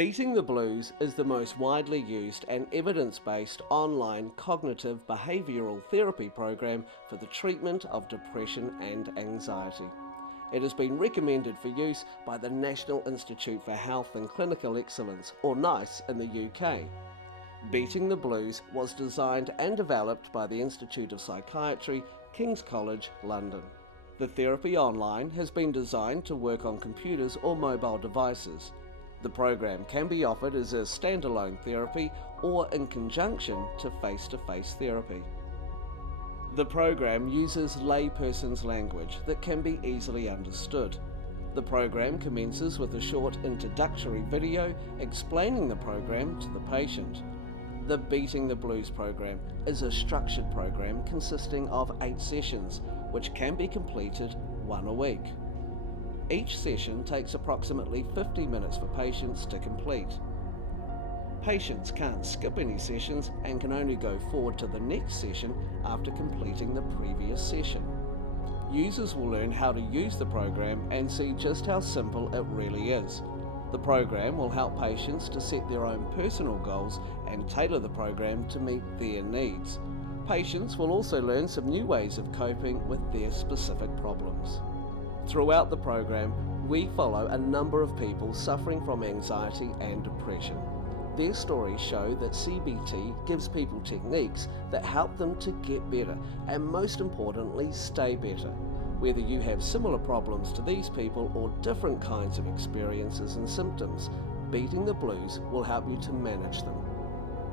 Beating the Blues is the most widely used and evidence-based online cognitive behavioural therapy program for the treatment of depression and anxiety. It has been recommended for use by the National Institute for Health and Clinical Excellence, or NICE, in the UK. Beating the Blues was designed and developed by the Institute of Psychiatry, King's College, London. The therapy online has been designed to work on computers or mobile devices. The program can be offered as a standalone therapy or in conjunction to face-to-face therapy. The program uses layperson's language that can be easily understood. The program commences with a short introductory video explaining the program to the patient. The Beating the Blues program is a structured program consisting of 8 sessions, which can be completed 1 a week. Each session takes approximately 50 minutes for patients to complete. Patients can't skip any sessions and can only go forward to the next session after completing the previous session. Users will learn how to use the program and see just how simple it really is. The program will help patients to set their own personal goals and tailor the program to meet their needs. Patients will also learn some new ways of coping with their specific problems. Throughout the program, we follow a number of people suffering from anxiety and depression. Their stories show that CBT gives people techniques that help them to get better and, most importantly, stay better. Whether you have similar problems to these people or different kinds of experiences and symptoms, Beating the Blues will help you to manage them.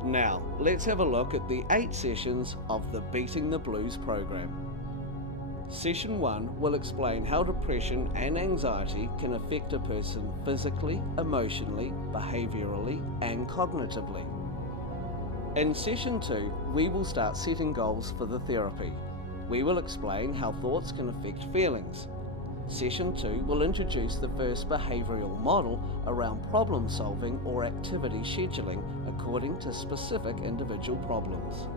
Now, let's have a look at the 8 sessions of the Beating the Blues program. Session 1 will explain how depression and anxiety can affect a person physically, emotionally, behaviourally, and cognitively. In Session 2, we will start setting goals for the therapy. We will explain how thoughts can affect feelings. Session 2 will introduce the first behavioural model around problem solving or activity scheduling according to specific individual problems.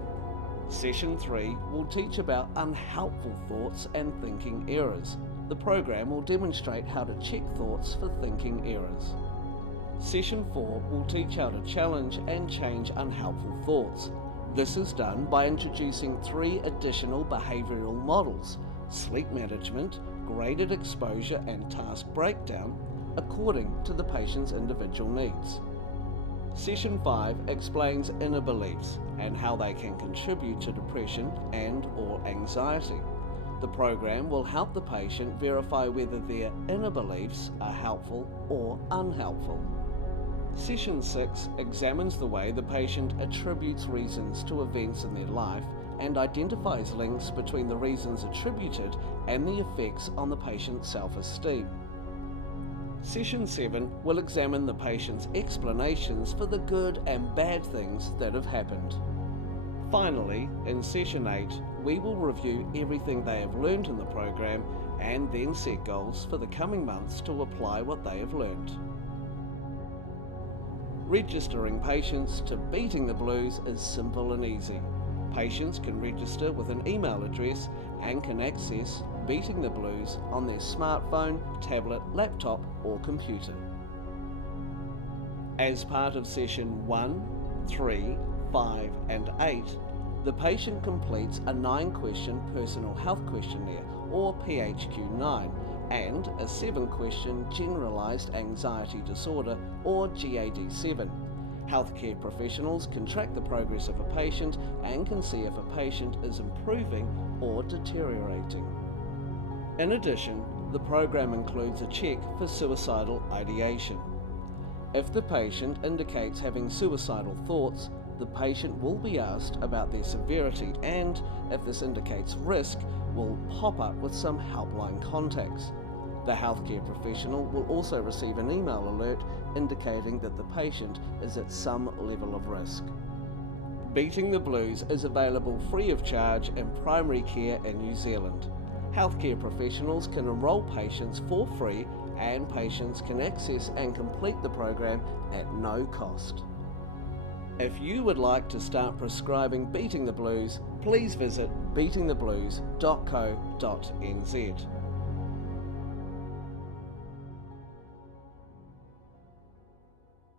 Session 3 will teach about unhelpful thoughts and thinking errors. The program will demonstrate how to check thoughts for thinking errors. Session 4 will teach how to challenge and change unhelpful thoughts. This is done by introducing 3 additional behavioural models: sleep management, graded exposure and task breakdown, according to the patient's individual needs. Session 5 explains inner beliefs and how they can contribute to depression and/or anxiety. The program will help the patient verify whether their inner beliefs are helpful or unhelpful. Session 6 examines the way the patient attributes reasons to events in their life and identifies links between the reasons attributed and the effects on the patient's self-esteem. Session 7 will examine the patient's explanations for the good and bad things that have happened. Finally, in Session 8, we will review everything they have learned in the program and then set goals for the coming months to apply what they have learned. Registering patients to Beating the Blues is simple and easy. Patients can register with an email address and can access Beating the Blues on their smartphone, tablet, laptop or computer. As part of Session 1, 3, 5 and 8, the patient completes a 9-question personal health questionnaire, or PHQ-9, and a 7-question generalised anxiety disorder, or GAD-7. Healthcare professionals can track the progress of a patient and can see if a patient is improving or deteriorating. In addition, the program includes a check for suicidal ideation. If the patient indicates having suicidal thoughts, the patient will be asked about their severity and, if this indicates risk, will pop up with some helpline contacts. The healthcare professional will also receive an email alert indicating that the patient is at some level of risk. Beating the Blues is available free of charge in primary care in New Zealand. Healthcare professionals can enrol patients for free and patients can access and complete the program at no cost. If you would like to start prescribing Beating the Blues, please visit beatingtheblues.co.nz.